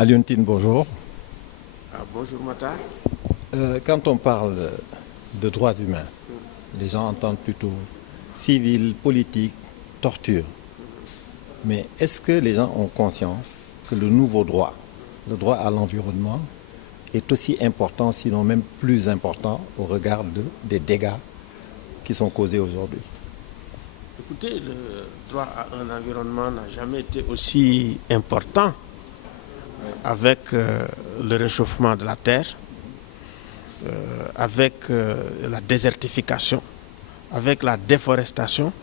Alioune, bonjour. Bonjour Matar. Quand on parle de droits humains, les gens entendent plutôt civil, politique, torture. Mais est-ce que les gens ont conscience que le nouveau droit, le droit à l'environnement, est aussi important, sinon même plus important, au regard des dégâts qui sont causés aujourd'hui? Écoutez, le droit à un environnement n'a jamais été aussi important avec le réchauffement de la terre, avec la désertification, avec la déforestation.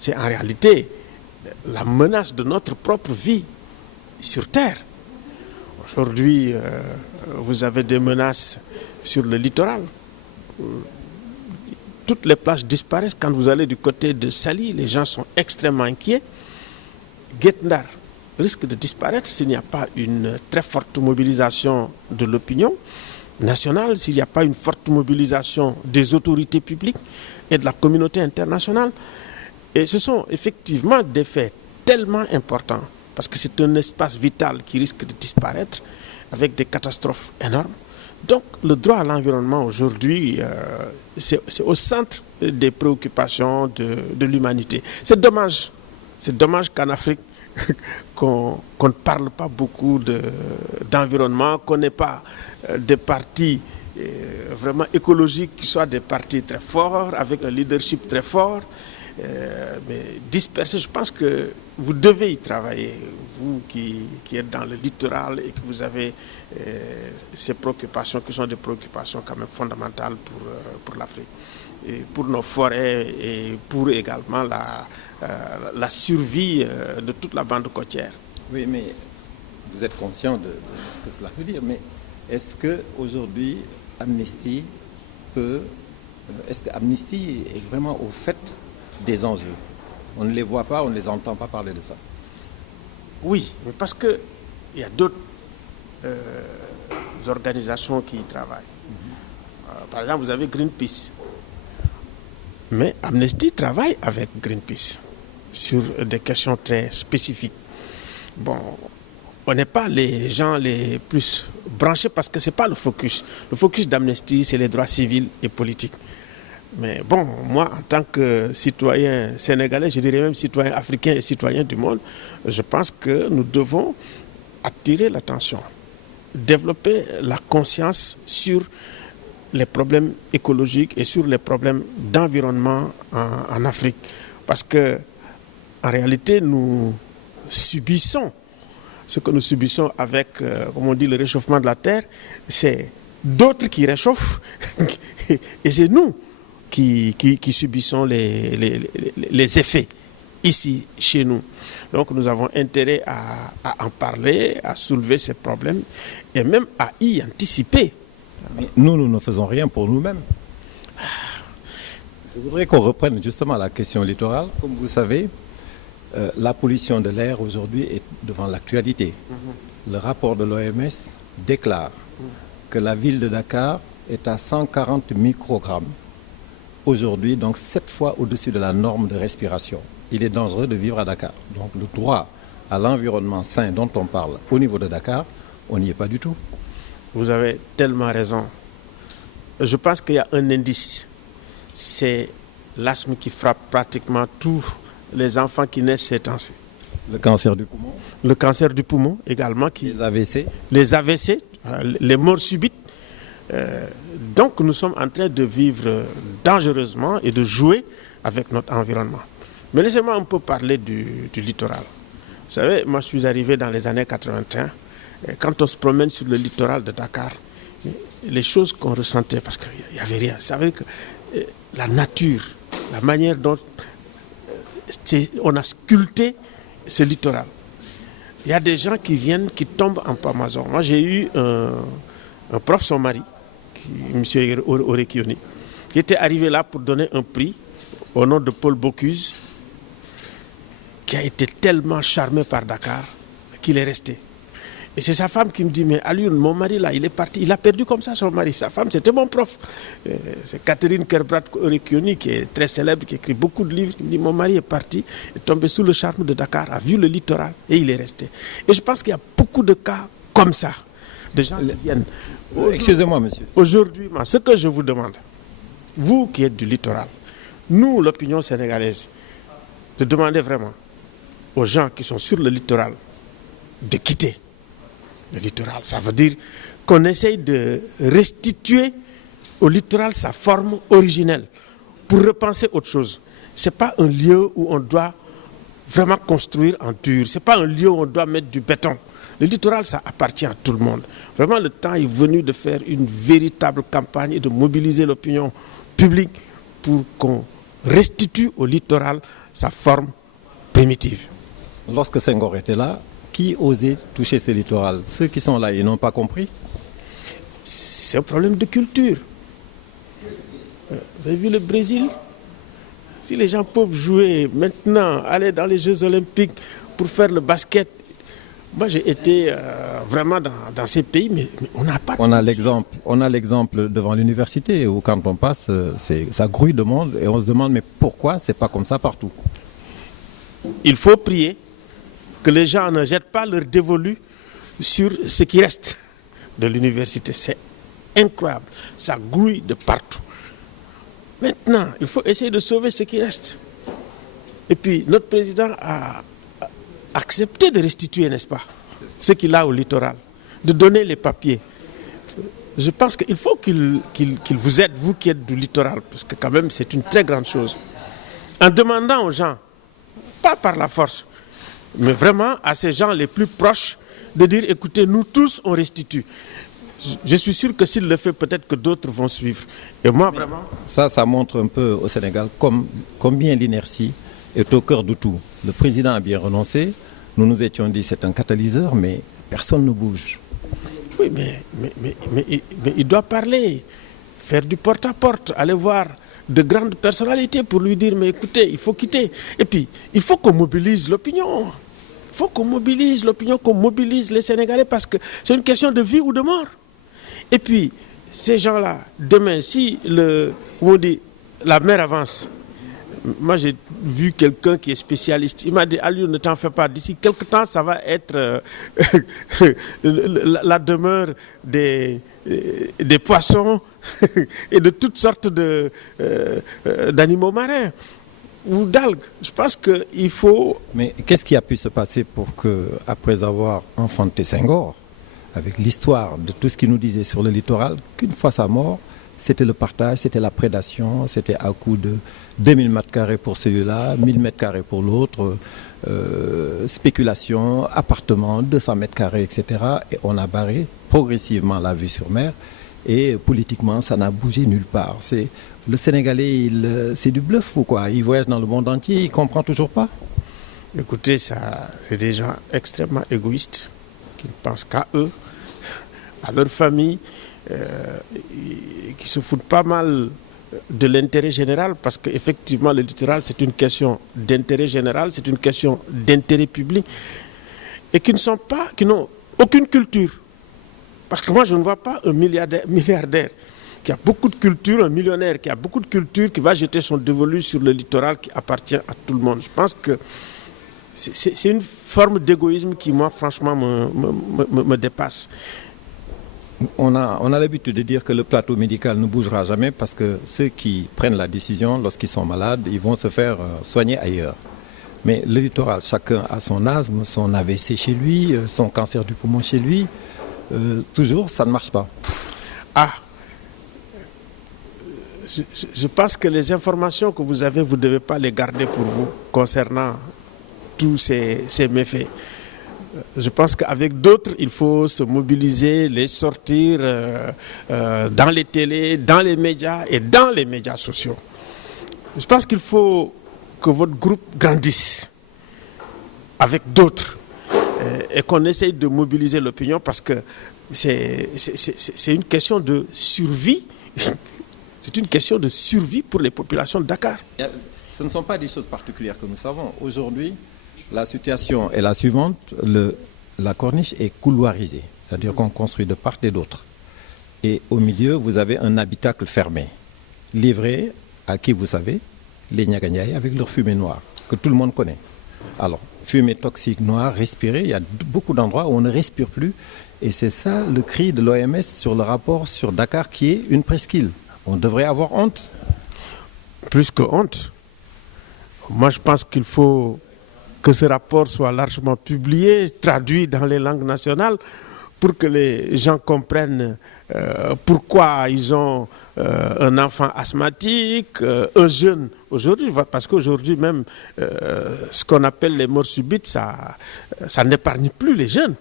C'est en réalité la menace de notre propre vie sur terre. Aujourd'hui, vous avez des menaces sur le littoral. Toutes les plages disparaissent. Quand vous allez du côté de Saly, les gens sont extrêmement inquiets. Guet Ndar risque de disparaître s'il n'y a pas une très forte mobilisation de l'opinion nationale, s'il n'y a pas une forte mobilisation des autorités publiques et de la communauté internationale. Et ce sont effectivement des faits tellement importants, parce que c'est un espace vital qui risque de disparaître avec des catastrophes énormes. Donc le droit à l'environnement aujourd'hui, c'est au centre des préoccupations de l'humanité. C'est dommage qu'en Afrique, qu'on ne parle pas beaucoup d'environnement, qu'on n'ait pas des partis vraiment écologiques qui soient des partis très forts, avec un leadership très fort. Mais disperser, je pense que vous devez y travailler, vous qui êtes dans le littoral et que vous avez ces préoccupations qui sont des préoccupations quand même fondamentales pour l'Afrique, et pour nos forêts et pour également la survie de toute la bande côtière. Oui, mais vous êtes conscient de ce que cela veut dire, mais est-ce qu'aujourd'hui Amnesty est vraiment au fait des enjeux? On ne les voit pas, on ne les entend pas parler de ça. Oui, mais parce qu'il y a d'autres organisations qui y travaillent. Par exemple, vous avez Greenpeace. Mais Amnesty travaille avec Greenpeace sur des questions très spécifiques. Bon, on n'est pas les gens les plus branchés parce que ce n'est pas le focus. Le focus d'Amnesty, c'est les droits civils et politiques. Mais bon, moi, en tant que citoyen sénégalais, je dirais même citoyen africain et citoyen du monde, je pense que nous devons attirer l'attention, développer la conscience sur les problèmes écologiques et sur les problèmes d'environnement en Afrique. Parce que, en réalité, nous subissons ce que nous subissons avec, comme on dit, le réchauffement de la terre. C'est d'autres qui réchauffent et c'est nous qui subissons les effets ici, chez nous. Donc nous avons intérêt à en parler, à soulever ces problèmes et même à y anticiper. Mais nous ne faisons rien pour nous-mêmes. Je voudrais qu'on reprenne justement la question littorale. Comme vous savez, la pollution de l'air aujourd'hui est devant l'actualité. Le rapport de l'OMS déclare que la ville de Dakar est à 140 microgrammes. Aujourd'hui, donc 7 fois au-dessus de la norme de respiration. Il est dangereux de vivre à Dakar. Donc le droit à l'environnement sain dont on parle au niveau de Dakar, on n'y est pas du tout. Vous avez tellement raison. Je pense qu'il y a un indice. C'est l'asthme qui frappe pratiquement tous les enfants qui naissent ces temps-ci. Le cancer du poumon. Le cancer du poumon également. Les AVC. Les AVC, les morts subites. Donc nous sommes en train de vivre dangereusement et de jouer avec notre environnement. Mais laissez-moi un peu parler du littoral. Vous savez, moi je suis arrivé dans les années 81. Et quand on se promène sur le littoral de Dakar, les choses qu'on ressentait, parce qu'il n'y avait rien, vous savez que la nature, la manière dont on a sculpté ce littoral. Il y a des gens qui viennent, qui tombent en Amazon. Moi j'ai eu un prof, son mari, M. Orekioni, qui était arrivé là pour donner un prix au nom de Paul Bocuse, qui a été tellement charmé par Dakar qu'il est resté. Et c'est sa femme qui me dit, mais Alioune, mon mari là, il est parti, il a perdu comme ça son mari. Sa femme, c'était mon prof. C'est Catherine Kerbrat-Orekioni, qui est très célèbre, qui écrit beaucoup de livres. Il me dit, mon mari est parti, est tombé sous le charme de Dakar, a vu le littoral et il est resté. Et je pense qu'il y a beaucoup de cas comme ça. Des gens qui viennent. Excusez-moi, monsieur. Aujourd'hui, ce que je vous demande, vous qui êtes du littoral, nous, l'opinion sénégalaise, de demander vraiment aux gens qui sont sur le littoral de quitter le littoral. Ça veut dire qu'on essaye de restituer au littoral sa forme originelle pour repenser autre chose. Ce n'est pas un lieu où on doit vraiment construire en dur. Ce n'est pas un lieu où on doit mettre du béton. Le littoral, ça appartient à tout le monde. Vraiment, le temps est venu de faire une véritable campagne et de mobiliser l'opinion publique pour qu'on restitue au littoral sa forme primitive. Lorsque Senghor était là, qui osait toucher ce littoral? Ceux qui sont là, ils n'ont pas compris? C'est un problème de culture. Vous avez vu le Brésil? Si les gens peuvent jouer maintenant, aller dans les Jeux Olympiques pour faire le basket, moi j'ai été vraiment dans ces pays, mais on n'a pas... On a l'exemple devant l'université où quand on passe, ça grouille de monde et on se demande mais pourquoi c'est pas comme ça partout? Il faut prier que les gens ne jettent pas leur dévolu sur ce qui reste de l'université. C'est incroyable, ça grouille de partout. Maintenant, il faut essayer de sauver ce qui reste. Et puis, notre président a accepté de restituer, n'est-ce pas, ce qu'il a au littoral, de donner les papiers. Je pense qu'il faut qu'il vous aide, vous qui êtes du littoral, parce que quand même, c'est une très grande chose. En demandant aux gens, pas par la force, mais vraiment à ces gens les plus proches, de dire, écoutez, nous tous, on restitue. Je suis sûr que s'il le fait, peut-être que d'autres vont suivre. Et moi, vraiment... Ça montre un peu au Sénégal combien l'inertie est au cœur de tout. Le président a bien renoncé. Nous nous étions dit c'est un catalyseur, mais personne ne bouge. Oui, mais il doit parler, faire du porte-à-porte, aller voir de grandes personnalités pour lui dire, mais écoutez, il faut quitter. Et puis, il faut qu'on mobilise l'opinion. Il faut qu'on mobilise l'opinion, qu'on mobilise les Sénégalais parce que c'est une question de vie ou de mort. Et puis, ces gens-là, demain, si la mer avance, moi j'ai vu quelqu'un qui est spécialiste, il m'a dit, Aliou, ne t'en fais pas, d'ici quelques temps, ça va être la demeure des poissons et de toutes sortes d'animaux marins ou d'algues. Je pense qu'il faut... Mais qu'est-ce qui a pu se passer pour que, après avoir enfanté Senghor, avec l'histoire de tout ce qu'il nous disait sur le littoral, qu'une fois sa mort, c'était le partage, c'était la prédation, c'était à coup de 2000 m² pour celui-là, 1000 m² pour l'autre, spéculation, appartements, 200 m², etc. Et on a barré progressivement la vue sur mer et politiquement, ça n'a bougé nulle part. Le Sénégalais, c'est du bluff ou quoi? Il voyage dans le monde entier, il ne comprend toujours pas? Écoutez, c'est des gens extrêmement égoïstes qui ne pensent qu'à eux, à leur famille, qui se foutent pas mal de l'intérêt général parce qu'effectivement le littoral c'est une question d'intérêt général, c'est une question d'intérêt public et qui n'ont aucune culture. Parce que moi je ne vois pas un milliardaire qui a beaucoup de culture, un millionnaire qui a beaucoup de culture qui va jeter son dévolu sur le littoral qui appartient à tout le monde. Je pense que c'est une forme d'égoïsme qui moi franchement me dépasse. On a l'habitude de dire que le plateau médical ne bougera jamais parce que ceux qui prennent la décision lorsqu'ils sont malades, ils vont se faire soigner ailleurs. Mais le littoral, chacun a son asthme, son AVC chez lui, son cancer du poumon chez lui. Toujours, ça ne marche pas. Je pense que les informations que vous avez, vous ne devez pas les garder pour vous concernant tous ces méfaits. Je pense qu'avec d'autres, il faut se mobiliser, les sortir dans les télés, dans les médias et dans les médias sociaux. Je pense qu'il faut que votre groupe grandisse avec d'autres et qu'on essaye de mobiliser l'opinion parce que c'est une question de survie. C'est une question de survie pour les populations de Dakar. Ce ne sont pas des choses particulières que nous savons. Aujourd'hui, la situation est la suivante. La corniche est couloirisée, c'est-à-dire qu'on construit de part et d'autre. Et au milieu, vous avez un habitacle fermé, livré à qui vous savez, les Niaganyaï avec leur fumée noire, que tout le monde connaît. Alors, fumée toxique noire, respirée, il y a beaucoup d'endroits où on ne respire plus Et c'est ça le cri de l'OMS sur le rapport sur Dakar qui est une presqu'île. On devrait avoir honte. Plus que honte. Moi, je pense qu'il faut que ce rapport soit largement publié, traduit dans les langues nationales, pour que les gens comprennent pourquoi ils ont un enfant asthmatique, un jeune aujourd'hui, parce qu'aujourd'hui même, ce qu'on appelle les morts subites, ça n'épargne plus les jeunes,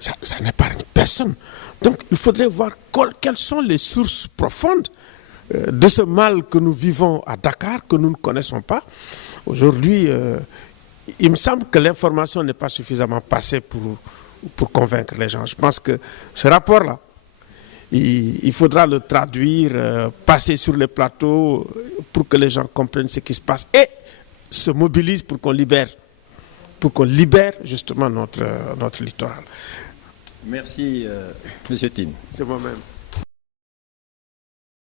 ça n'épargne personne. Donc il faudrait voir quelles sont les sources profondes de ce mal que nous vivons à Dakar, que nous ne connaissons pas. Aujourd'hui, il me semble que l'information n'est pas suffisamment passée pour convaincre les gens. Je pense que ce rapport-là, il faudra le traduire, passer sur les plateaux pour que les gens comprennent ce qui se passe et se mobilisent pour qu'on libère justement notre littoral. Merci, M. Tine. C'est moi-même.